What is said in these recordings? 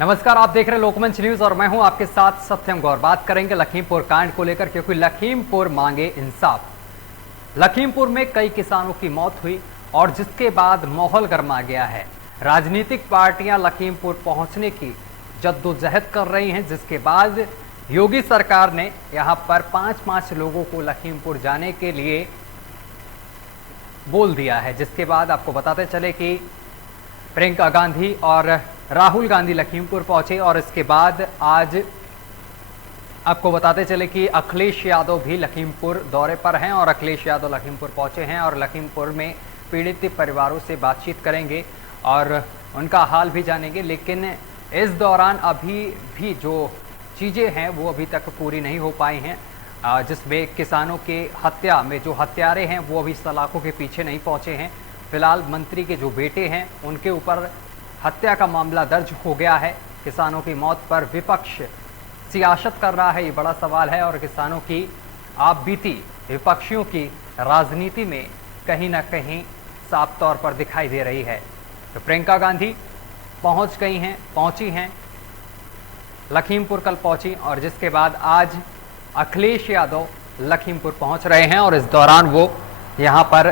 नमस्कार, आप देख रहे हैं लोकमंच न्यूज और मैं हूं आपके साथ सत्यम गौर। बात करेंगे लखीमपुर कांड को लेकर, क्योंकि लखीमपुर मांगे इंसाफ। लखीमपुर में कई किसानों की मौत हुई और जिसके बाद माहौल गर्मा गया है। राजनीतिक पार्टियां लखीमपुर पहुंचने की जद्दोजहद कर रही हैं, जिसके बाद योगी सरकार ने यहां पर 5-5 लोगों को लखीमपुर जाने के लिए बोल दिया है। जिसके बाद आपको बताते चले कि प्रियंका गांधी और राहुल गांधी लखीमपुर पहुंचे और इसके बाद आज आपको बताते चले कि अखिलेश यादव भी लखीमपुर दौरे पर हैं और अखिलेश यादव लखीमपुर पहुंचे हैं और लखीमपुर में पीड़ित परिवारों से बातचीत करेंगे और उनका हाल भी जानेंगे। लेकिन इस दौरान अभी भी जो चीज़ें हैं वो अभी तक पूरी नहीं हो पाई हैं, जिसमें किसानों के हत्या में जो हत्यारे हैं वो अभी सलाखों के पीछे नहीं पहुंचे हैं। फिलहाल मंत्री के जो बेटे हैं उनके ऊपर हत्या का मामला दर्ज हो गया है। किसानों की मौत पर विपक्ष सियासत कर रहा है, ये बड़ा सवाल है। और किसानों की आपबीती विपक्षियों की राजनीति में कहीं ना कहीं साफ तौर पर दिखाई दे रही है। तो प्रियंका गांधी पहुंची हैं लखीमपुर, कल पहुंची और जिसके बाद आज अखिलेश यादव लखीमपुर पहुंच रहे हैं और इस दौरान वो यहां पर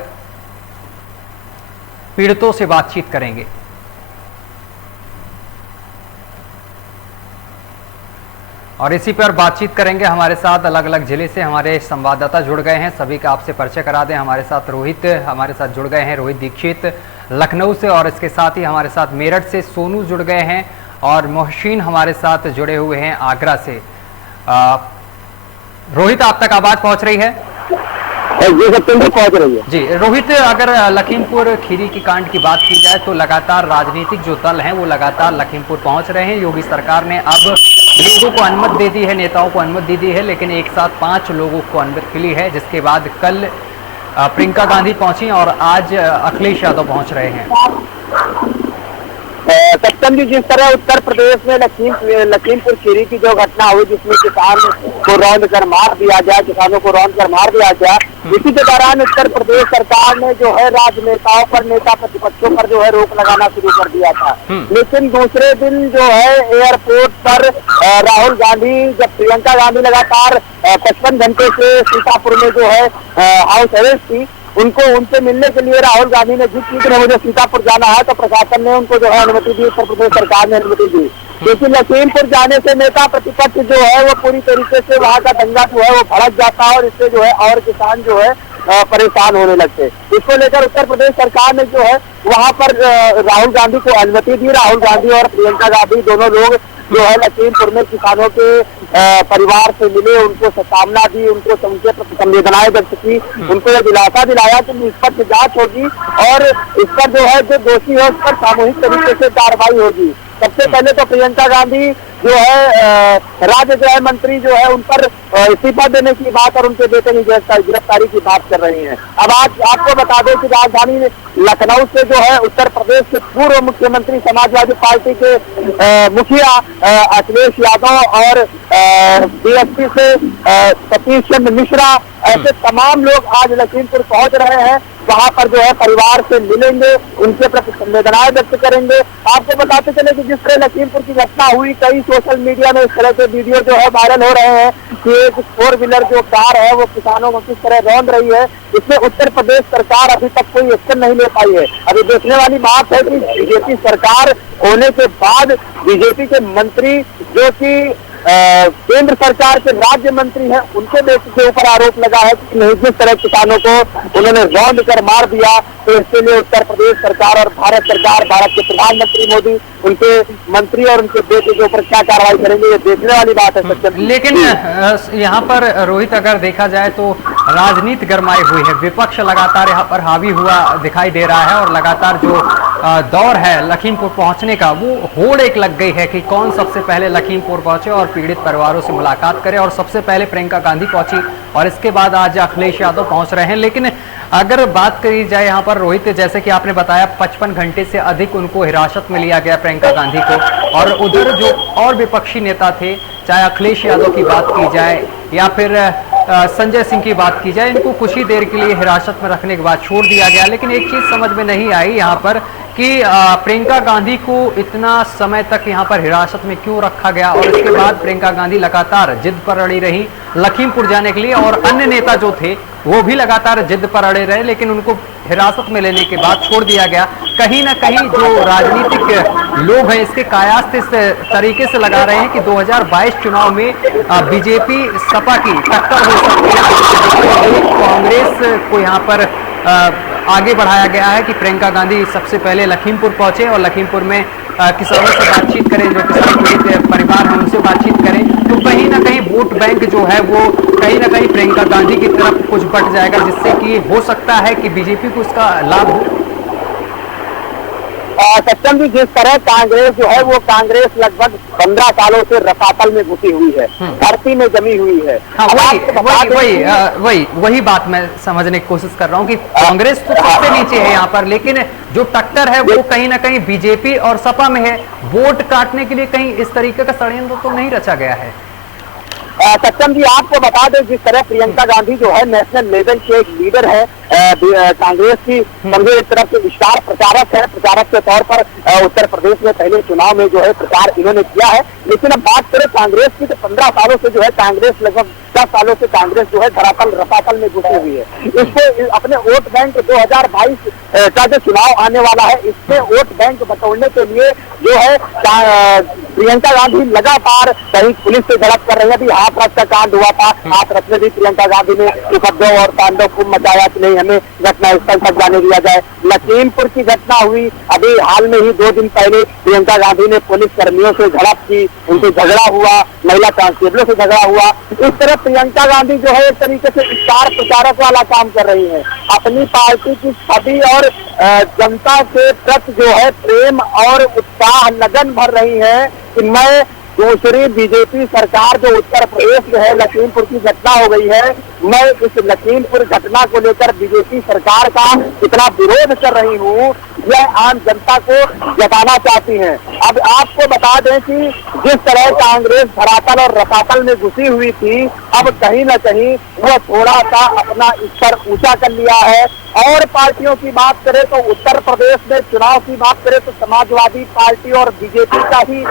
पीड़ितों से बातचीत करेंगे। और इसी पर बातचीत करेंगे। हमारे साथ अलग अलग जिले से हमारे संवाददाता जुड़ गए हैं, सभी का आपसे परिचय करा दें। हमारे साथ रोहित हमारे साथ जुड़ गए हैं, रोहित दीक्षित लखनऊ से, और इसके साथ ही हमारे साथ मेरठ से सोनू जुड़ गए हैं और मोहसिन हमारे साथ जुड़े हुए हैं आगरा से। रोहित, आप तक आवाज पहुंच रही है? जी सत्येंद्र, पहुंच रही है। जी रोहित, अगर लखीमपुर खीरी की कांड की बात की जाए तो लगातार राजनीतिक जो दल हैं वो लगातार लखीमपुर पहुंच रहे हैं। योगी सरकार ने अब लोगों को अनुमति दे दी है, नेताओं को अनुमति दी है, लेकिन एक साथ 5 लोगों को अनुमति मिली है। जिसके बाद कल प्रियंका गांधी पहुंची और आज अखिलेश यादव पहुंच रहे हैं। सत्यम जी, जिस तरह उत्तर प्रदेश में लखीमपुर खीरी की जो घटना हुई, जिसमें किसान को रौंद कर मार दिया गया, किसानों को रौंद कर मार दिया गया, इसी के दौरान उत्तर प्रदेश सरकार ने जो है राजनेताओं पर, नेता प्रतिपक्षों पर जो है रोक लगाना शुरू कर दिया था। लेकिन दूसरे दिन जो है एयरपोर्ट पर राहुल गांधी, जब प्रियंका गांधी लगातार 55 घंटे से सीतापुर में जो है हाउस अरेस्ट थी, उनसे मिलने के लिए राहुल गांधी ने जिस चीज में मुझे सीतापुर जाना है तो प्रशासन ने उनको जो है अनुमति दी, उत्तर प्रदेश सरकार ने अनुमति दी। लेकिन लखीमपुर जाने से नेता प्रतिपक्ष जो है वो पूरी तरीके से वहाँ का दंगा जो है वो भड़क जाता है और इससे जो है और किसान जो है परेशान होने लगते। इसको लेकर उत्तर प्रदेश सरकार ने जो है वहाँ पर राहुल गांधी को अनुमति दी। राहुल गांधी और प्रियंका गांधी दोनों लोग जो है लखीमपुर में किसानों के परिवार से मिले, उनको सत्तावना दी, उनके प्रति संवेदनाएं व्यक्त की, उनको यह दिलासा दिलाया कि निष्पक्ष जांच होगी और इस पर जो है जो दोषी है उस पर सामूहिक तरीके से कार्रवाई होगी। सबसे पहले तो प्रियंका गांधी जो है राज्य गृह मंत्री जो है उन पर इस्तीफा देने की बात और उनके बेटे की गिरफ्तारी की बात कर रही हैं। अब आज आपको बता दें कि राजधानी लखनऊ से जो है उत्तर प्रदेश के पूर्व मुख्यमंत्री समाजवादी पार्टी के मुखिया अखिलेश यादव और बीएसपी से सतीश चंद्र मिश्रा, ऐसे तमाम लोग आज लखीमपुर पहुंच रहे हैं। वहां पर जो है परिवार से मिलेंगे, उनके प्रति संवेदनाएं व्यक्त करेंगे। आपको बताते चले कि जिस तरह लखीमपुर की घटना हुई, कई सोशल मीडिया में इस तरह के वीडियो जो है वायरल हो रहे हैं कि एक 4 व्हीलर जो कार है वो किसानों को किस तरह रौंद रही है। इसमें उत्तर प्रदेश सरकार अभी तक कोई एक्शन नहीं ले पाई है। अभी देखने वाली बात है कि बीजेपी सरकार होने के बाद बीजेपी के मंत्री जो कि केंद्र सरकार के राज्य मंत्री हैं, उनके बेटे के ऊपर आरोप लगा है कि नहीं, जिस तरह किसानों को उन्होंने रौंद कर मार दिया, तो इसके लिए उत्तर प्रदेश सरकार और भारत सरकार, भारत के प्रधानमंत्री मोदी, उनके मंत्री और उनके बेटे के ऊपर क्या कार्रवाई करेंगे, ये देखने वाली बात है सत्यम। लेकिन यहाँ पर रोहित, अगर देखा जाए तो राजनीति गरमाई हुई है, विपक्ष लगातार यहाँ पर हावी हुआ दिखाई दे रहा है और लगातार जो दौर है लखीमपुर पहुंचने का, वो होड़ एक लग गई है कि कौन सबसे पहले लखीमपुर पहुंचे और पीड़ित परिवारों से मुलाकात करे। और सबसे पहले प्रियंका गांधी पहुंची और इसके बाद आज अखिलेश यादव पहुंच रहे हैं। लेकिन अगर बात करी जाए यहाँ पर रोहित, जैसे कि आपने बताया 55 घंटे से अधिक उनको हिरासत में लिया गया प्रियंका गांधी को, और उधर जो और विपक्षी नेता थे, चाहे अखिलेश यादव की बात की जाए या फिर संजय सिंह की बात की जाए, इनको कुछ ही देर के लिए हिरासत में रखने के बाद छोड़ दिया गया। लेकिन एक चीज समझ में नहीं आई यहाँ पर कि प्रियंका गांधी को इतना समय तक यहां पर हिरासत में क्यों रखा गया, और इसके बाद प्रियंका गांधी लगातार जिद पर अड़ी रही लखीमपुर जाने के लिए, और अन्य नेता जो थे वो भी लगातार जिद पर अड़े रहे, लेकिन उनको हिरासत में लेने के बाद छोड़ दिया गया। कहीं ना कहीं जो राजनीतिक लोग हैं इसके कयास इस तरीके से लगा रहे हैं कि 2022 चुनाव में बीजेपी सपा की टक्कर हो सकती है। कांग्रेस को यहाँ पर आगे बढ़ाया गया है कि प्रियंका गांधी सबसे पहले लखीमपुर पहुंचे और लखीमपुर में किसानों से बातचीत करें, जो किसान पीड़ित परिवार हैं उनसे बातचीत करें, तो कहीं ना कहीं वोट बैंक जो है वो कहीं ना कहीं प्रियंका गांधी की तरफ कुछ बढ़ जाएगा, जिससे कि हो सकता है कि बीजेपी को इसका लाभ हो। सत्यम जी, जिस तरह कांग्रेस जो है वो कांग्रेस लगभग 15 सालों से रसातल में घुसी हुई है, धरती में जमी हुई है। हाँ, वही बात मैं समझने की कोशिश कर रहा हूँ कि कांग्रेस तो सबसे नीचे है यहाँ पर, लेकिन जो टक्कर है वो कहीं ना कहीं बीजेपी और सपा में है। वोट काटने के लिए कहीं इस तरीके का षड्यंत्र तो नहीं रचा गया है। सत्यम जी, आपको बता दें, जिस तरह प्रियंका गांधी जो है नेशनल लेवल के एक लीडर है, कांग्रेस की समझे एक तरफ से स्टार प्रचारक है, प्रचारक के तौर पर उत्तर प्रदेश में पहले चुनाव में जो है प्रचार इन्होंने किया है। लेकिन अब बात करें कांग्रेस की, तो 15 सालों से जो है कांग्रेस, लगभग 10 सालों से कांग्रेस जो है धरातल रसातल में घुसी हुई है। इसको अपने वोट बैंक 2022 का जो चुनाव आने वाला है, इसमें वोट बैंक बटोरने के लिए जो है प्रियंका गांधी लगातार कहीं पुलिस से झड़प कर रही है। अभी हाथरस का कांड हुआ था, हाथरस में भी प्रियंका गांधी ने उपद्रव और तांडव खूब मचाया कि नहीं हमें घटना स्थल तक जाने दिया जाए। लखीमपुर की घटना हुई अभी हाल में ही 2 दिन पहले, प्रियंका गांधी ने पुलिस कर्मियों से झड़प की, उनसे झगड़ा हुआ, महिला कांस्टेबलों से झगड़ा हुआ। इस तरह प्रियंका गांधी जो है एक तरीके से स्टार प्रचारक वाला काम कर रही है, अपनी पार्टी की छवि और जनता के प्रति जो है प्रेम और उत्साह लगन भर रही है कि मैं दूसरी बीजेपी सरकार जो उत्तर प्रदेश में है, लखीमपुर की घटना हो गई है, मैं इस लखीमपुर घटना को लेकर बीजेपी सरकार का कितना विरोध कर रही हूँ, यह आम जनता को जताना चाहती हैं। अब आपको बता दें कि जिस तरह कांग्रेस धरातल और रसातल में घुसी हुई थी, अब कहीं न कहीं वह थोड़ा सा अपना स्तर ऊंचा कर लिया है। और पार्टियों की बात करें तो उत्तर प्रदेश में चुनाव की बात करें तो समाजवादी पार्टी और बीजेपी का ही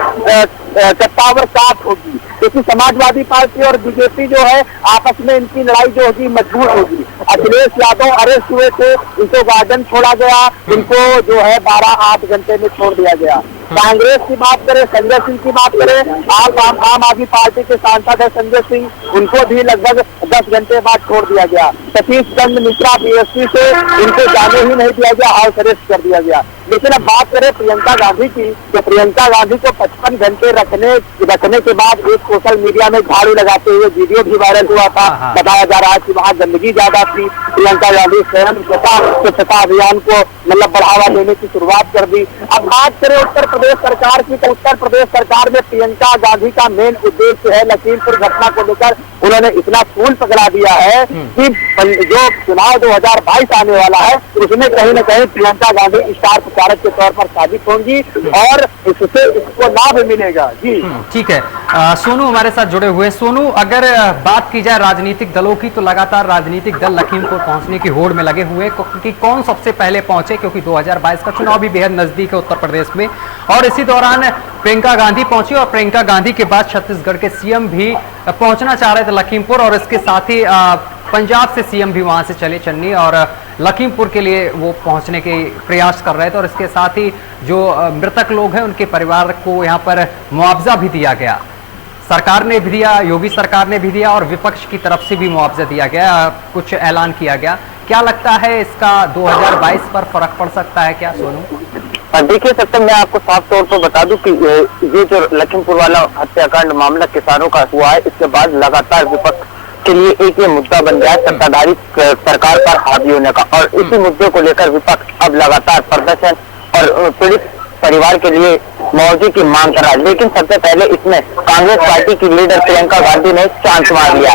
कट्टावर साथ होगी, क्योंकि समाजवादी पार्टी और बीजेपी जो है आपस में इनकी लड़ाई जो होगी मजबूत होगी। अखिलेश यादव अरेस्ट हुए थे, इनको गार्डन छोड़ा गया, इनको जो है 12-8 घंटे में छोड़ दिया गया। कांग्रेस की बात करें, संजय सिंह की बात करें, आम आदमी पार्टी के सांसद है संजय सिंह, उनको भी लगभग 10 घंटे बाद छोड़ दिया गया। सतीश चंद्र मिश्रा बीएसपी से, इनको जाने ही नहीं दिया गया, हाउस अरेस्ट कर दिया गया। लेकिन अब बात करें प्रियंका गांधी की, तो प्रियंका गांधी को 55 घंटे रखने के बाद एक सोशल मीडिया में झाड़ू लगाते हुए वीडियो भी वायरल हुआ था। बताया जा रहा है कि वहाँ गंदगी ज्यादा थी। प्रियंका गांधी स्वयं स्वच्छता अभियान को मतलब बढ़ावा देने की शुरुआत कर दी। अब बात करें उत्तर प्रदेश सरकार की, तो उत्तर प्रदेश सरकार में प्रियंका गांधी का मेन उद्देश्य है लखीमपुर घटना को लेकर उन्होंने इतना फूल पकड़ा दिया है कि जो चुनाव 2022 आने वाला है उसमें कहीं न कहीं प्रियंका गांधी स्टार प्रचारक के तौर पर साबित होंगी और इससे इसको लाभ मिलेगा। जी ठीक है। सोनू हमारे साथ जुड़े हुए। सोनू, अगर बात की जाए राजनीतिक दलों की, तो लगातार राजनीतिक दल लखीमपुर पहुंचने की होड़ में लगे हुए कि कौन सबसे पहले पहुंचे, क्योंकि 2022 का चुनाव भी बेहद नजदीक है उत्तर प्रदेश में, और इसी दौरान प्रियंका गांधी पहुंची और प्रियंका गांधी के बाद छत्तीसगढ़ के सीएम भी पहुंचना चाह रहे थे लखीमपुर, और इसके साथ ही पंजाब से सीएम भी वहां से चले चन्नी और लखीमपुर के लिए वो पहुंचने के प्रयास कर रहे थे, और इसके साथ ही जो मृतक लोग हैं उनके परिवार को यहाँ पर मुआवजा भी दिया गया। सरकार ने भी दिया, योगी सरकार ने भी दिया, और विपक्ष की तरफ से भी मुआवजा दिया गया, कुछ ऐलान किया गया। क्या लगता है इसका 2022 पर फर्क पड़ सकता है क्या सोनू? देखिए सत्यम, मैं आपको साफ तौर पर बता दूं कि ये जो लखीमपुर वाला हत्याकांड मामला किसानों का हुआ है, इसके बाद लगातार विपक्ष के लिए एक ये मुद्दा बन गया है सत्ताधारी सरकार पर हावी होने का, और इसी मुद्दे को लेकर विपक्ष अब लगातार प्रदर्शन और पीड़ित परिवार के लिए मुआवजे की मांग कर रहा है। लेकिन सबसे पहले इसमें कांग्रेस पार्टी की लीडर प्रियंका गांधी ने चांस मार लिया।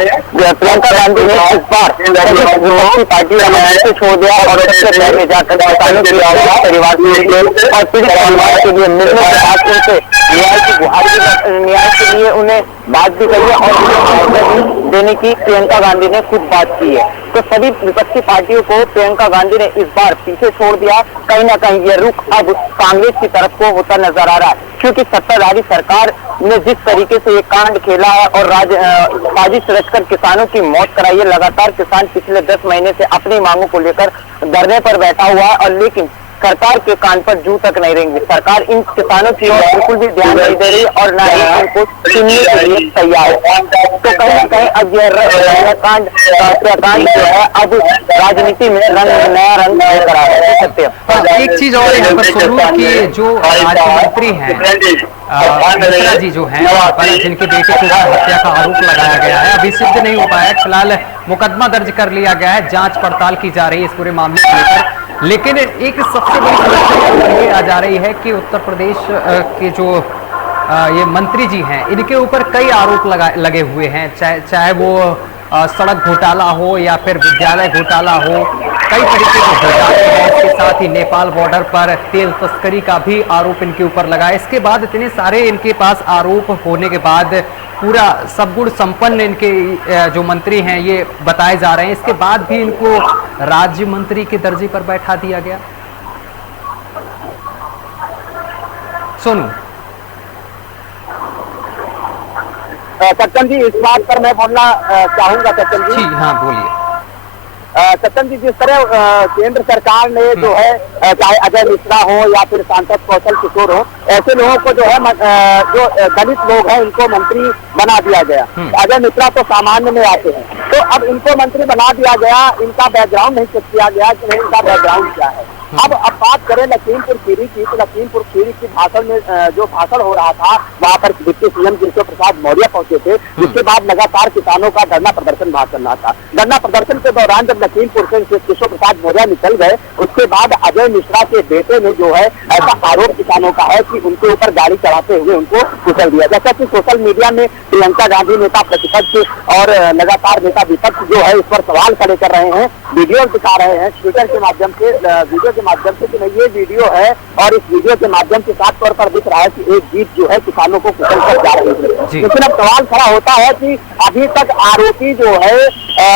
प्रियंका गांधी ने इस बार विपक्षी पार्टी का नेतृत्व छोड़ दिया और सबसे पहले जाकर किसानों की आवाज परिवार के लिए और पीड़ित परिवार के लिए मिलने के साथ उनसे न्याय की गुहार, न्याय के लिए उन्हें बात भी कही है और मुआवजा भी देने की प्रियंका गांधी ने खुद बात की है। तो तो सभी विपक्षी पार्टियों को प्रियंका गांधी ने इस बार पीछे छोड़ दिया। कहीं ना कहीं ये रुख अब कांग्रेस की तरफ को होता नजर आ रहा है, क्योंकि सत्ताधारी सरकार ने जिस तरीके से ये कांड खेला है और साजिश रचकर किसानों की मौत कराई है। लगातार किसान पिछले 10 महीने से अपनी मांगों को लेकर धरने पर बैठा हुआ है, और लेकिन सरकार के कान पर जू तक नहीं रहेंगे। सरकार इन किसानों की ओर बिल्कुल भी ध्यान नहीं दे रही और न ही उनको सुनने के लिए तैयार है। तो कहीं ना कहीं अब यह कांड जो है अब राजनीति में नया रंग लेकर आ रहा है। सत्य एक चीज और यहाँ पर सोनू की जो राज्य मंत्री हैं मिश्रा जी जो हैं, जिनके बेटे के ऊपर हत्या का आरोप लगाया गया है, अभी सिद्ध नहीं हो पाया। फिलहाल मुकदमा दर्ज कर लिया गया है, जांच पड़ताल की जा रही है इस पूरे मामले को लेकर। लेकिन एक सबसे बड़ी समस्या ये आ जा रही है कि उत्तर प्रदेश के जो ये मंत्री जी हैं, इनके ऊपर कई आरोप लगे हुए हैं, चाहे वो सड़क घोटाला हो या फिर विद्यालय घोटाला हो, कई तरीके के घोटाले हैं। इसके साथ ही नेपाल बॉर्डर पर तेल तस्करी का भी आरोप इनके ऊपर लगा है। इसके बाद इतने सारे इनके पास आरोप होने के बाद पूरा सब गुण संपन्न इनके जो मंत्री हैं ये बताए जा रहे हैं, इसके बाद भी इनको राज्य मंत्री के दर्जे पर बैठा दिया गया। सोनू सत्यम जी, इस बात पर मैं बोलना चाहूंगा। सत्यम जी, हाँ बोलिए। सत्यम जी, जिस तरह केंद्र सरकार ने जो है चाहे अजय मिश्रा हो या फिर सांसद कौशल किशोर हो, ऐसे लोगों को जो है जो दलित लोग हैं इनको मंत्री बना दिया गया। अजय मिश्रा तो सामान्य में आते हैं, तो अब इनको मंत्री बना दिया गया। इनका बैकग्राउंड नहीं चेक किया गया कि इनका बैकग्राउंड क्या है। अब बात करें लखीमपुर खीरी की, तो लखीमपुर खीरी की भाषण में जो भाषण हो रहा था वहां पर डिप्टी सीएम केशव प्रसाद मौर्य पहुंचे थे, जिसके बाद लगातार किसानों का धरना प्रदर्शन बाहर चल रहा था। धरना प्रदर्शन के दौरान जब लखीमपुर से केशव प्रसाद मौर्य निकल गए, उसके बाद अजय मिश्रा के बेटे ने जो है ऐसा आरोप किसानों का है कि उनके ऊपर गाड़ी चढ़ाते हुए उनको कुचल दिया। जैसा कि सोशल मीडिया में प्रियंका गांधी नेता प्रतिपक्ष और लगातार नेता विपक्ष जो है इस पर सवाल खड़े कर रहे हैं, वीडियो दिखा रहे हैं ट्विटर के माध्यम से, वीडियो के माध्यम से कि ये वीडियो है, और इस वीडियो के माध्यम से साफ तौर पर दिख रहा है कि एक जीप जो है किसानों को कुचल कर जा रही है। लेकिन अब सवाल खड़ा होता है कि अभी तक आरोपी जो है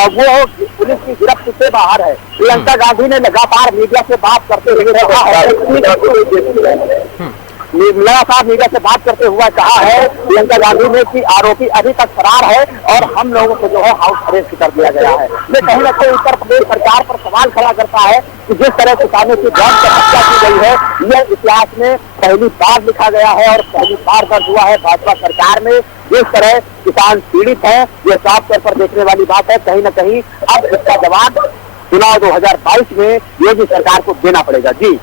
वो पुलिस की गिरफ्त से बाहर है। प्रियंका गांधी ने लगातार मीडिया से बात करते हुए कहा है, लगातार मीडिया से बात करते हुए कहा है प्रियंका गांधी ने कि आरोपी अभी तक फरार है और हम लोगों को जो है हाउस अरेस्ट कर दिया गया है। ये कहीं ना कहीं उत्तर प्रदेश सरकार पर सवाल खड़ा करता है कि जिस तरह किसानों की जान पर हत्या की गई है, यह इतिहास में पहली बार लिखा गया है और पहली बार दर्ज हुआ है भाजपा सरकार में। जिस तरह किसान पीड़ित है, ये साफ तौर पर देखने वाली बात है। कहीं ना कहीं अब इसका जवाब चुनाव 2022 में योगी सरकार को देना पड़ेगा। जी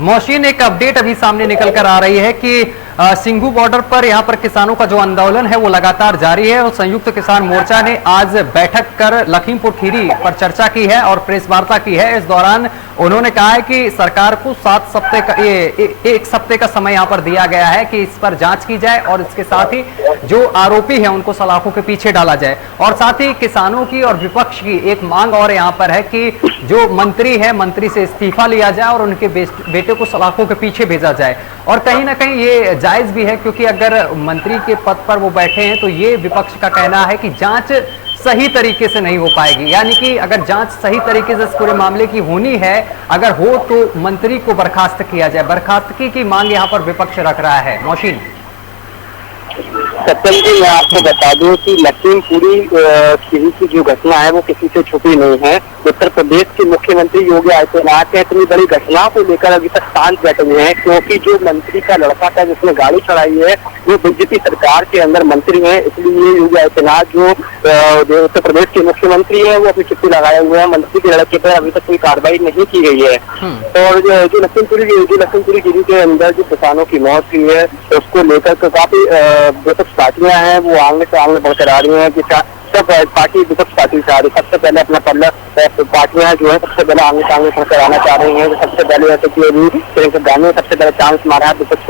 मोहसिन, एक अपडेट अभी सामने निकल कर आ रही है कि सिंघू बॉर्डर पर यहाँ पर किसानों का जो आंदोलन है वो लगातार जारी है, और संयुक्त किसान मोर्चा ने आज बैठक कर लखीमपुर खीरी पर चर्चा की है और प्रेस वार्ता की है। इस दौरान उन्होंने कहा है कि सरकार को 7 सप्ताह का एक सप्ताह का समय यहाँ पर दिया गया है कि इस पर जांच की जाए, और इसके साथ ही जो आरोपी है उनको सलाखों के पीछे डाला जाए। और साथ ही किसानों की और विपक्ष की एक मांग और यहाँ पर है कि जो मंत्री है, मंत्री से इस्तीफा लिया जाए और उनके बेटे को सलाखों के पीछे भेजा जाए। और कहीं ना कहीं ये जायज भी है, क्योंकि अगर मंत्री के पद पर वो बैठे हैं तो ये विपक्ष का कहना है कि जांच सही तरीके से नहीं हो पाएगी। यानी कि अगर जांच सही तरीके से इस पूरे मामले की होनी है, अगर हो तो मंत्री को बर्खास्त किया जाए। बर्खास्तगी की मांग यहाँ पर विपक्ष रख रहा है। मोहसिन, सत्यम जी, मैं आपको बता दूं कि लखीमपुरी खीरी की जो घटना है वो किसी से छुपी नहीं है। उत्तर प्रदेश के मुख्यमंत्री योगी आदित्यनाथ इतनी बड़ी घटना को लेकर अभी तक शांत बैठे हुए हैं, क्योंकि जो मंत्री का लड़का था जिसने गाड़ी चढ़ाई है वो बीजेपी सरकार के अंदर मंत्री है। इसलिए योगी आदित्यनाथ जो उत्तर प्रदेश के मुख्यमंत्री है वो अपनी चुप्पी लगाए हुए हैं। मंत्री के लड़के पर अभी तक कोई कार्रवाई नहीं की गई है। और जो लखीमपुरी खीरी के अंदर जो किसानों की मौत हुई है उसको लेकर काफी विपक्ष पार्टियां हैं वो आंगने से आंगने बढ़कर आ रही हैं कि सब पार्टी विपक्ष पार्टी से आ रही है। सबसे पहले अपना पल्ला पार्टियां जो है सबसे पहले आंगे से आंगे बढ़कर आना चाह रही हैं। सबसे पहले जैसे कि अभी प्रियंका गांधी ने सबसे पहले चांस मारा है, विपक्ष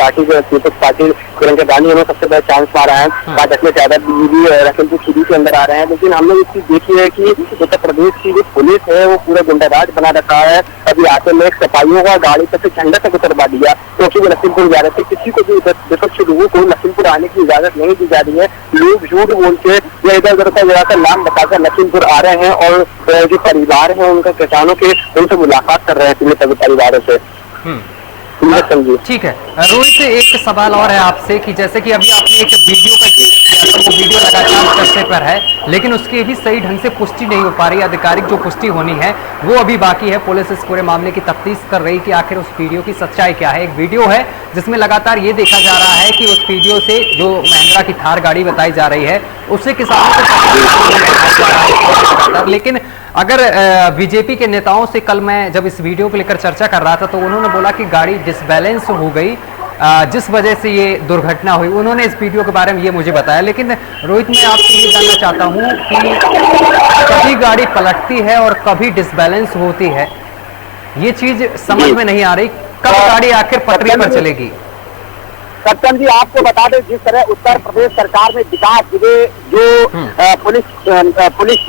पार्टी प्रियंका गांधी ने सबसे पहले चांस मारा है। भाजपा में ज्यादा बीजेपी लखीमपुर खीरी के अंदर आ रहे हैं। लेकिन हमने एक चीज देखी है कि उत्तर प्रदेश की जो पुलिस है वो पूरा गुंडाराज बना रखा है। अभी आते में सफाइयों का गाड़ी तक झंडा तक उतरवा दिया क्योंकि वो लखीमपुर जा रहे थे। किसी को भी विपक्ष लोगों को लखीमपुर आने की इजाजत नहीं दी जा रही है। लोग झूठ बोल के या इधर उधर का लगाकर नाम बताकर लखीमपुर आ रहे हैं और जो परिवार है उनका, किसानों के, उनसे मुलाकात कर रहे हैं पीड़ित परिवारों से। ठीक है रोहित, एक सवाल और है आपसे कि जैसे कि अभी आपने एक वीडियो का जिक्र किया था, वो वीडियो लगातार चर्चे पर है, लेकिन उसकी भी सही ढंग से पुष्टि नहीं हो पा रही। आधिकारिक जो पुष्टि होनी है वो अभी बाकी है। पुलिस इस पूरे मामले की तफ्तीश कर रही कि आखिर उस वीडियो की सच्चाई क्या है। एक वीडियो है जिसमें लगातार ये देखा जा रहा है कि उस वीडियो से जो महिंद्रा की थार गाड़ी बताई जा रही है उससे किसानों को, लेकिन अगर बीजेपी के नेताओं से कल मैं जब इस वीडियो को लेकर चर्चा कर रहा था तो उन्होंने बोला कि गाड़ी डिसबैलेंस हो गई, जिस वजह से ये दुर्घटना हुई। उन्होंने इस वीडियो के बारे में ये मुझे बताया। लेकिन रोहित, मैं आपसे ये जानना चाहता हूँ कि कभी गाड़ी पलटती है और कभी डिसबैलेंस होती है, ये चीज समझ में नहीं आ रही। कब गाड़ी आखिर पटरी पर चलेगी? सत्यम जी, आपको बता दें, जिस तरह उत्तर प्रदेश सरकार में विकास दुबे जो पुलिस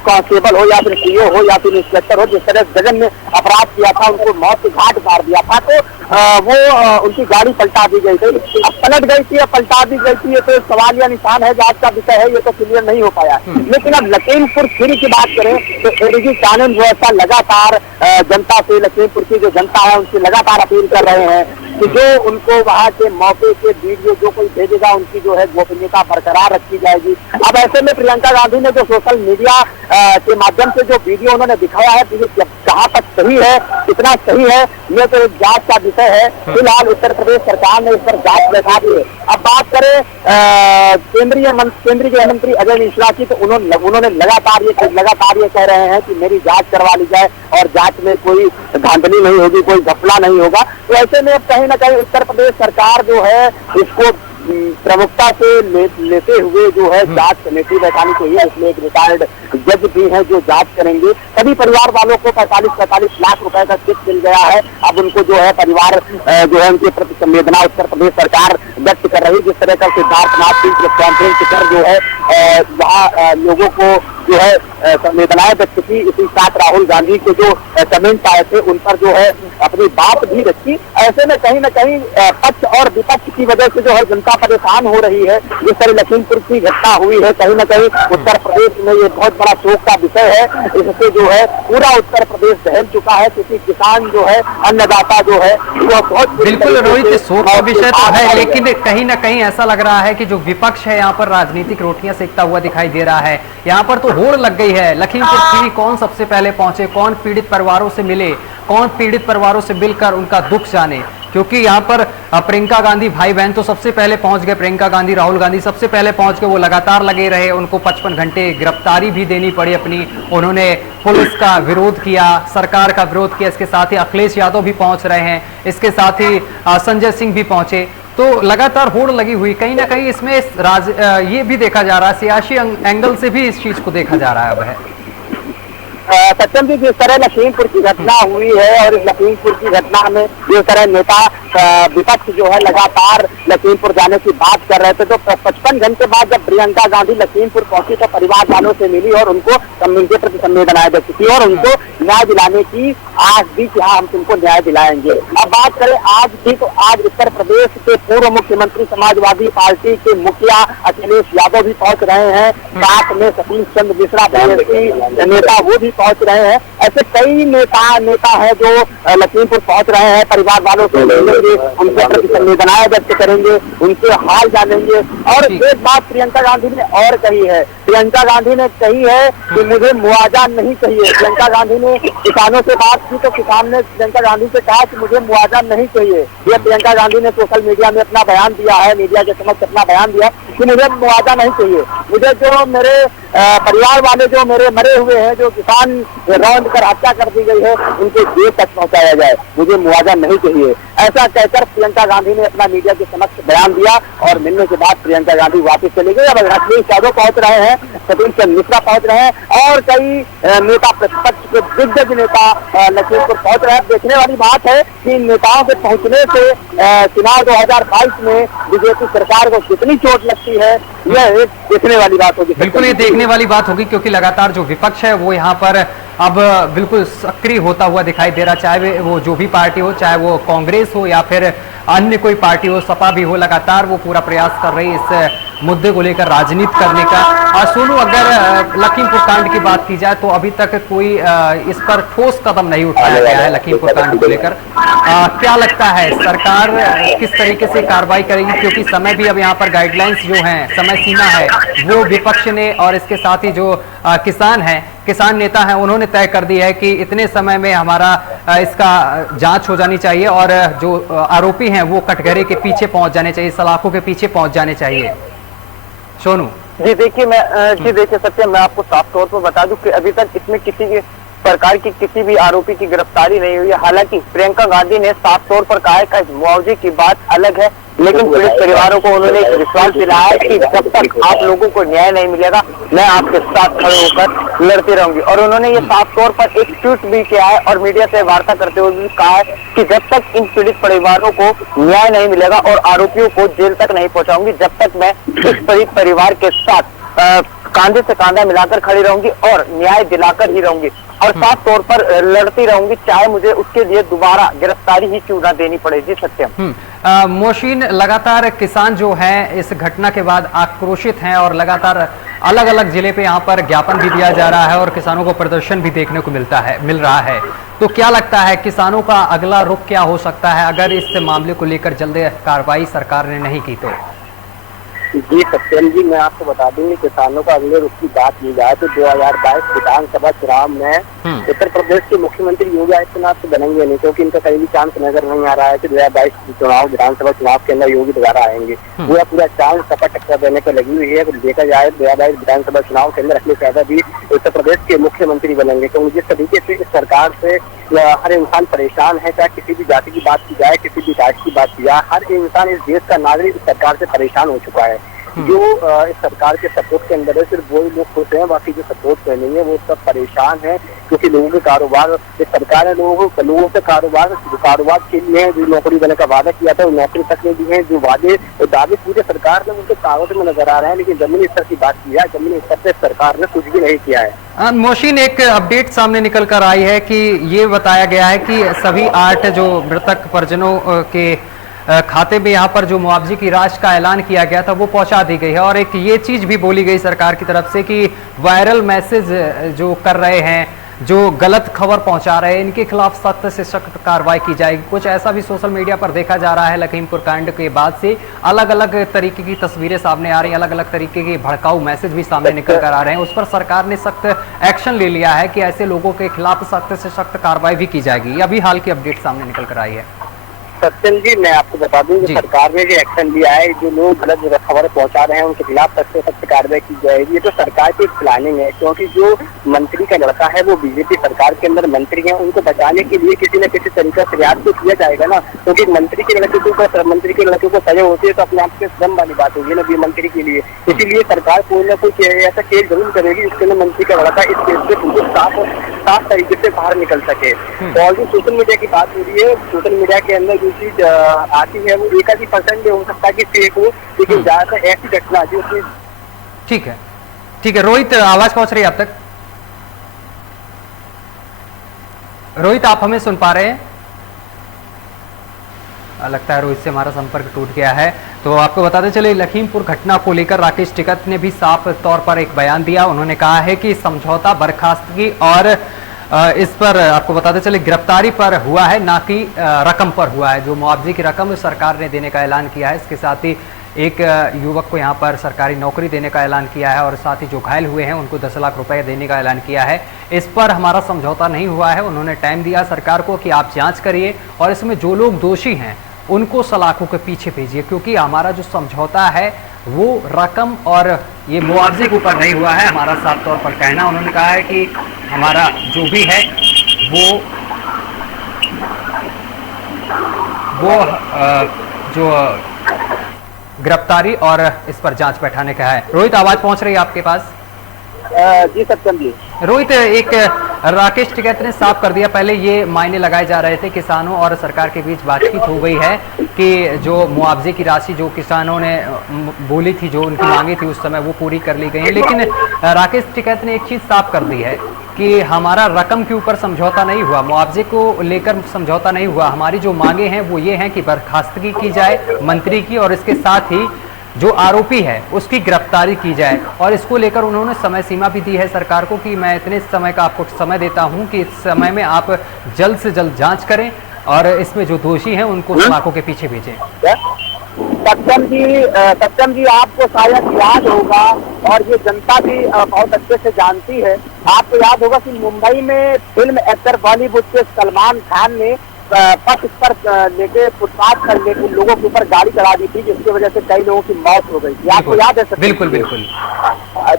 कांस्टेबल हो या फिर सीओ हो या फिर इंस्पेक्टर हो, जिस तरह जघन्य अपराध किया था, उनको मौत के घाट उतार दिया था, तो वो उनकी गाड़ी पलटा दी गई थी। अब पलट गई थी, अब पलटा दी गई थी, ये तो सवाल या निशान है, जांच का विषय है, ये तो क्लियर नहीं हो पाया। लेकिन अब लखीमपुर खीरी की बात करें तो एडीजी कानून व्यवस्था लगातार जनता से, लखीमपुर की जो जनता है उनसे लगातार अपील कर रहे हैं कि जो उनको वहाँ के मौके के वीडियो जो कोई भेजेगा उनकी जो है गोपनीयता बरकरार रखी जाएगी। अब ऐसे में प्रियंका गांधी ने जो सोशल मीडिया के माध्यम से जो वीडियो उन्होंने दिखाया है, कहाँ तक सही है, कितना सही है, ये तो जांच का विषय है। फिलहाल उत्तर प्रदेश सरकार ने इस पर जांच बैठा दी है। अब बात करें केंद्रीय गृह मंत्री अजय मिश्रा की, तो उन्होंने लगातार ये कह रहे हैं कि मेरी जांच करवा ली जाए और जांच में कोई धांधली नहीं होगी, कोई घपला नहीं होगा। तो ऐसे में कहीं ना कहीं उत्तर प्रदेश सरकार जो है इसको प्रमुखता से लेते हुए जो है जांच कमेटी बैठानी चाहिए। इसमें एक रिटायर्ड जज भी है जो जांच करेंगे। सभी परिवार वालों को 45 लाख रुपए का चेक मिल गया है। अब उनको जो है परिवार जो है उनके प्रति संवेदना उत्तर प्रदेश सरकार व्यक्त कर रही है। जिस तरह का सिद्धार्थनाथ सिंह प्रेस कॉन्फ्रेंस कर जो है वहाँ लोगों को जो है संवेदनाएं व्यक्त की। इसी साथ राहुल गांधी के जो कमेंट आए थे उन पर जो है अपनी बात भी रखी। ऐसे में कहीं न कहीं पक्ष और विपक्ष की वजह से जो है जनता परेशान हो रही है। जिस तरह लखीमपुर की घटना हुई है, कहीं न कहीं उत्तर प्रदेश में ये बहुत बड़ा शोक का विषय है। इससे जो है पूरा उत्तर प्रदेश दहल चुका है, क्योंकि किसान जो है, अन्नदाता जो है वो बहुत बिल्कुल रोहित शोक का विषय तो है, लेकिन कहीं ना कहीं ऐसा लग रहा है कि जो विपक्ष है यहाँ पर राजनीतिक रोटियां सेकता हुआ दिखाई दे रहा है। यहाँ पर तो होड़ लग गई है। लखीमपुर खीरी कौन सबसे पहले पहुंचे, कौन पीड़ित परिवारों से मिले, कौन पीड़ित परिवारों से मिलकर उनका दुख जाने, क्योंकि यहाँ पर प्रियंका गांधी भाई बहन तो सबसे पहले पहुंच गए। प्रियंका गांधी, राहुल गांधी सबसे पहले पहुंच गए, वो लगातार लगे रहे। उनको 55 घंटे गिरफ्तारी भी देनी पड़ी अपनी। उन्होंने पुलिस का विरोध किया, सरकार का विरोध किया। इसके साथ ही अखिलेश यादव भी पहुंच रहे हैं, इसके साथ ही संजय सिंह भी पहुंचे। तो लगातार होड़ लगी हुई। कहीं ना कहीं इसमें ये भी देखा जा रहा है, सियासी एंगल से भी इस चीज को देखा जा रहा है। अब है सत्यम जी, जिस तरह लखीमपुर की घटना हुई है और इस लखीमपुर की घटना में जिस तरह नेता विपक्ष जो है लगातार लखीमपुर जाने की बात कर रहे थे, तो 55 घंटे बाद जब प्रियंका गांधी लखीमपुर पहुंची तो परिवार वालों से मिली और उनको उनके प्रति संवेदनाएं व्यक्त की और उनको न्याय दिलाने की आस दी कि हाँ हम तुमको न्याय दिलाएंगे। अब बात करें आज की, तो आज उत्तर प्रदेश के पूर्व मुख्यमंत्री समाजवादी पार्टी के मुखिया अखिलेश यादव भी पहुंच रहे हैं। साथ में सतीश चंद्र मिश्रा बीएसपी नेता वो भी पहुंच रहे हैं। ऐसे कई नेता है जो लखीमपुर पहुंच रहे हैं, परिवार वालों से मिलेंगे, उनके प्रति संवेदनाएं व्यक्त करेंगे, उनके हाल जानेंगे। और एक बात प्रियंका गांधी ने और कही है, प्रियंका गांधी ने कही है कि मुझे मुआवजा नहीं चाहिए। प्रियंका गांधी ने किसानों से बात की तो किसान ने प्रियंका गांधी से कहा कि मुझे मुआवजा नहीं चाहिए। ये प्रियंका गांधी ने सोशल मीडिया में अपना बयान दिया है, मीडिया के समक्ष अपना बयान दिया कि मुझे मुआवजा नहीं चाहिए। मुझे जो मेरे परिवार वाले जो मेरे मरे हुए हैं, जो किसान रौंद कर हत्या कर दी गई है, उनके जेल तक पहुंचाया जाए, मुझे मुआवजा नहीं चाहिए। ऐसा कहकर प्रियंका गांधी ने अपना मीडिया के समक्ष बयान दिया और मिलने के बाद प्रियंका गांधी वापस चली गई। अब अखिलेश यादव पहुंच रहे हैं, सतीश चंद्र मिश्रा पहुंच रहे हैं और कई नेता प्रतिपक्ष के दिग्गज नेता लखीमपुर पहुंच रहे हैं। देखने वाली बात है कि नेताओं के पहुंचने से चुनाव 2022 में बीजेपी सरकार को कितनी चोट लगती है, यह एक देखने वाली बात होगी। बिल्कुल ये देखने वाली बात होगी, क्योंकि लगातार जो विपक्ष है वो यहाँ पर अब बिल्कुल सक्रिय होता हुआ दिखाई दे रहा, चाहे वो जो भी पार्टी हो, चाहे वो कांग्रेस हो या फिर अन्य कोई पार्टी हो, सपा भी हो, लगातार वो पूरा प्रयास कर रही है इस मुद्दे को लेकर राजनीति करने का। सोनू, अगर लखीमपुर कांड की बात की जाए तो अभी तक कोई इस पर ठोस कदम नहीं उठाया गया है लखीमपुर कांड को लेकर। क्या लगता है सरकार किस तरीके से कार्रवाई करेगी, क्योंकि समय भी अब यहाँ पर गाइडलाइंस जो हैं, समय सीमा है वो विपक्ष ने और इसके साथ ही जो किसान नेता हैं उन्होंने तय कर दी है कि इतने समय में हमारा इसका जांच हो जानी चाहिए और जो आरोपी हैं वो कटघरे के पीछे पहुंच जाने चाहिए, सलाखों के पीछे पहुंच जाने चाहिए। सोनू जी देखिए सत्यम, मैं आपको साफ तौर पर बता दूं कि अभी तक इसमें किसी प्रकार की किसी भी आरोपी की गिरफ्तारी नहीं हुई है। हालांकि प्रियंका गांधी ने साफ तौर पर कहा है कि मुआवजे की बात अलग है, लेकिन पीड़ित परिवारों को उन्होंने एक विश्वास दिलाया है कि जब तक आप लोगों को न्याय नहीं मिलेगा मैं आपके साथ खड़े होकर लड़ती रहूंगी। और उन्होंने ये साफ तौर पर एक ट्वीट भी किया है और मीडिया से वार्ता करते हुए भी कहा है कि जब तक इन पीड़ित परिवारों को न्याय नहीं मिलेगा और आरोपियों को जेल तक नहीं पहुंचाऊंगी, जब तक मैं इस पीड़ित परिवार के साथ कांधे से कांधा मिलाकर खड़ी रहूंगी और न्याय दिलाकर ही रहूंगी और साफ तौर पर लड़ती रहूंगी, चाहे मुझे उसके लिए दोबारा गिरफ्तारी ही क्यों ना देनी पड़े। जी सत्यम। मोशीन, लगातार किसान जो हैं इस घटना के बाद आक्रोशित हैं और लगातार अलग अलग जिले पे यहाँ पर ज्ञापन भी दिया जा रहा है और किसानों को प्रदर्शन भी देखने को मिल रहा है। तो क्या लगता है किसानों का अगला रुख क्या हो सकता है अगर इस मामले को लेकर जल्द कार्रवाई सरकार ने नहीं की तो? जी सत्यम जी, मैं आपको बता दूं कि किसानों का अगले रुख की बात की जाए तो 2022 विधानसभा चुनाव में उत्तर प्रदेश के मुख्यमंत्री योगी आदित्यनाथ तो बनेंगे नहीं, क्योंकि इनका कहीं भी चांस नजर नहीं आ रहा है कि 2022 चुनाव विधानसभा चुनाव के अंदर योगी दोबारा आएंगे। पूरा चांस सपा टक्कर देने पर लगी हुई है। देखा जाए 2022 विधानसभा चुनाव के अंदर अखिलेश यादव भी उत्तर प्रदेश के मुख्यमंत्री बनेंगे, क्योंकि जिस तरीके से इस सरकार से हर इंसान परेशान है, चाहे किसी भी जाति की बात की जाए, किसी भी कास्ट की बात की जाए, हर इंसान इस देश का नागरिक इस सरकार से परेशान हो चुका है। जो इस सरकार के सपोर्ट के अंदर है सिर्फ वही लोग खुश हैं, बाकी जो सपोर्ट कर नहीं है वो सब परेशान है, क्योंकि लोगों के कारोबार, इस सरकार ने लोगों से कारोबार के लिए जो नौकरी देने का वादा किया था वो नौकरी तक नहीं दी है। जो वादे और दावे पूरे सरकार ने उनके कागज में नजर आ रहे हैं, लेकिन जमीनी स्तर की बात की है, जमीनी स्तर पे सरकार ने कुछ भी नहीं किया है। मोशीन, एक अपडेट सामने निकल कर आई है कि ये बताया गया है कि सभी 8 जो मृतक परिजनों के खाते में यहाँ पर जो मुआवजे की राशि का ऐलान किया गया था वो पहुंचा दी गई है और एक ये चीज भी बोली गई सरकार की तरफ से कि वायरल मैसेज जो कर रहे हैं, जो गलत खबर पहुंचा रहे हैं, इनके खिलाफ सख्त से सख्त कार्रवाई की जाएगी। कुछ ऐसा भी सोशल मीडिया पर देखा जा रहा है। लखीमपुर कांड के बाद से अलग अलग तरीके की तस्वीरें सामने आ रही हैं, अलग अलग तरीके के भड़काऊ मैसेज भी सामने निकल कर आ रहे हैं। उस पर सरकार ने सख्त एक्शन ले लिया है कि ऐसे लोगों के खिलाफ सख्त से सख्त कार्रवाई भी की जाएगी। अभी हाल की अपडेट सामने निकल कर आई है। सत्यम जी, मैं आपको बता दूं कि सरकार ने जो एक्शन लिया है, जो लोग गलत खबर पहुंचा रहे हैं उनके खिलाफ सख्त से सख्त कार्रवाई की जाएगी। ये तो सरकार की प्लानिंग है, क्योंकि जो मंत्री का लड़का है वो बीजेपी सरकार के अंदर मंत्री है, उनको बचाने के लिए किसी न किसी तरीका से प्रयास तो किया जाएगा ना, क्योंकि मंत्री के लड़के को सजा होती है तो अपने आप से दम वाली बात होगी ना मंत्री के लिए। इसीलिए सरकार कोई ना कोई ऐसा केस जरूर करेगी जिसके अंदर मंत्री का लड़का इस केस से बिल्कुल साफ तरीके से बाहर निकल सके। और जो सोशल मीडिया की बात हो रही है, सोशल मीडिया के अंदर चीज आती है वो 1% हो सकता है कि फेक हो, लेकिन ज्यादातर ऐसी घटना जो उसमें। ठीक है रोहित, आवाज पहुंच रही है आप तक? रोहित, आप हमें सुन पा रहे हैं? लगता है रोहित से हमारा संपर्क टूट गया है। तो आपको बताते चले लखीमपुर घटना को लेकर राकेश टिकैत ने भी साफ तौर पर एक बयान दिया। उन्होंने कहा है कि समझौता बर्खास्तगी और इस पर आपको बताते चले गिरफ्तारी पर हुआ है, ना कि रकम पर हुआ है। जो मुआवजे की रकम सरकार ने देने का ऐलान किया है, इसके साथ ही एक युवक को यहाँ पर सरकारी नौकरी देने का ऐलान किया है और साथ ही जो घायल हुए हैं उनको 10 लाख रुपए देने का ऐलान किया है। इस पर हमारा समझौता नहीं हुआ है। उन्होंने टाइम दिया सरकार को कि आप जांच करिए और इसमें जो लोग दोषी हैं उनको सलाखों के पीछे भेजिए, क्योंकि हमारा जो समझौता है वो रकम और ये मुआवजे के ऊपर नहीं हुआ है, हमारा साफ तौर पर कहना। उन्होंने कहा है कि हमारा जो भी है वो जो गिरफ्तारी और इस पर जांच बैठाने का है। रोहित, आवाज पहुंच रही है आपके पास? जी सत्यम जी। रोहित, एक राकेश टिकैत ने साफ कर दिया, पहले ये मायने लगाए जा रहे थे, किसानों और सरकार के बीच बातचीत हो गई है कि जो मुआवजे की राशि जो किसानों ने बोली थी, जो उनकी मांगी थी उस समय, वो पूरी कर ली गई है। लेकिन राकेश टिकैत ने एक चीज साफ कर दी है कि हमारा रकम के ऊपर समझौता नहीं हुआ, मुआवजे को लेकर समझौता नहीं हुआ। हमारी जो मांगे हैं वो ये हैं कि बर्खास्तगी की जाए मंत्री की और इसके साथ ही जो आरोपी है उसकी गिरफ्तारी की जाए। और इसको लेकर उन्होंने समय सीमा भी दी है सरकार को कि मैं इतने समय का आपको समय देता हूं कि इस समय में आप जल्द से जल्द जांच करें और इसमें जो दोषी हैं उनको सलाखों के पीछे भेजें। सत्यम जी आपको शायद याद होगा और ये जनता भी बहुत अच्छे से जानती है। आपको याद होगा कि मुंबई में फिल्म एक्टर बॉलीवुड के सलमान खान ने पथ पर लेके फुटपाथ पर लेके लोगों के ऊपर गाड़ी चढ़ा दी थी, जिसकी वजह से कई लोगों की मौत हो गई थी। आपको याद है? बिल्कुल बिल्कुल।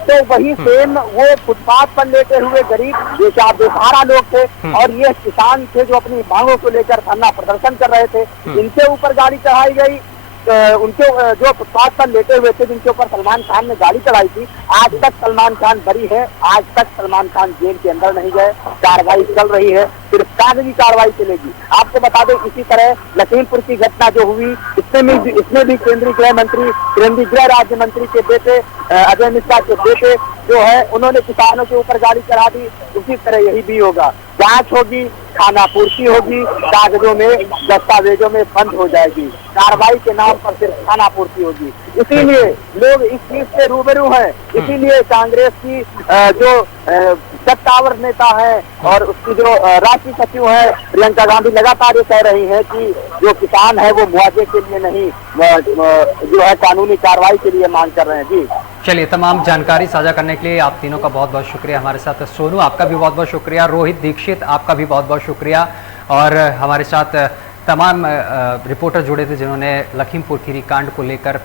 तो वही सेम वो फुटपाथ पर लेटे हुए गरीब बेसहारा लोग थे और ये किसान थे जो अपनी मांगों को लेकर धरना प्रदर्शन कर रहे थे। इनके ऊपर गाड़ी चढ़ाई गई, उनके जो फुटपाथ पर लेटे हुए थे जिनके ऊपर सलमान खान ने गाड़ी चढ़ाई थी। आज तक सलमान खान बरी है, आज तक सलमान खान जेल के अंदर नहीं गए। कार्रवाई चल रही है, सिर्फ कानूनी कार्रवाई चलेगी। आपको बता दें इसी तरह लखीमपुर की घटना जो हुई इसमें भी केंद्रीय गृह मंत्री, केंद्रीय गृह राज्य मंत्री के बेटे अजय मिश्रा के बेटे जो है उन्होंने किसानों के ऊपर गाड़ी चढ़ा दी। उसी तरह यही भी होगा, जांच होगी, खाना पूर्ति होगी, कागजों में दस्तावेजों में बंद हो जाएगी, कार्रवाई के नाम पर सिर्फ खाना पूर्ति होगी। इसीलिए लोग इस चीज से रूबरू हैं। इसीलिए कांग्रेस की जो सत्तावर नेता है और उसकी जो राष्ट्रीय सचिव है प्रियंका गांधी लगातार ये कह रही है कि जो किसान है वो मुआवजे के लिए नहीं, जो है कानूनी कार्रवाई के लिए मांग कर रहे हैं। जी चलिए, तमाम जानकारी साझा करने के लिए आप तीनों का बहुत बहुत शुक्रिया। हमारे साथ सोनू आपका भी बहुत बहुत शुक्रिया, रोहित दीक्षित आपका भी बहुत बहुत शुक्रिया और हमारे साथ तमाम रिपोर्टर जुड़े थे जिन्होंने लखीमपुर खीरी कांड को लेकर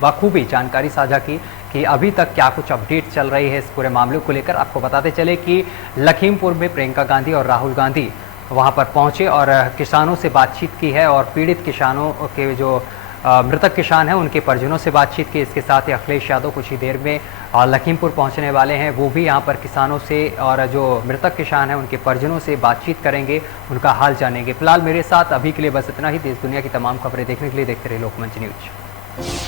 बखूबी जानकारी साझा की कि अभी तक क्या कुछ अपडेट चल रही है इस पूरे मामले को लेकर। आपको बताते चले कि लखीमपुर में प्रियंका गांधी और राहुल गांधी वहां पर पहुंचे और किसानों से बातचीत की है और पीड़ित किसानों के जो मृतक किसान हैं उनके परिजनों से बातचीत की। इसके साथ ही अखिलेश यादव कुछ ही देर में लखीमपुर पहुंचने वाले हैं, वो भी यहां पर किसानों से और जो मृतक किसान हैं उनके परिजनों से बातचीत करेंगे, उनका हाल जानेंगे। फिलहाल मेरे साथ अभी के लिए बस इतना ही। देश दुनिया की तमाम खबरें देखने के लिए देखते रहिए लोकमंच न्यूज।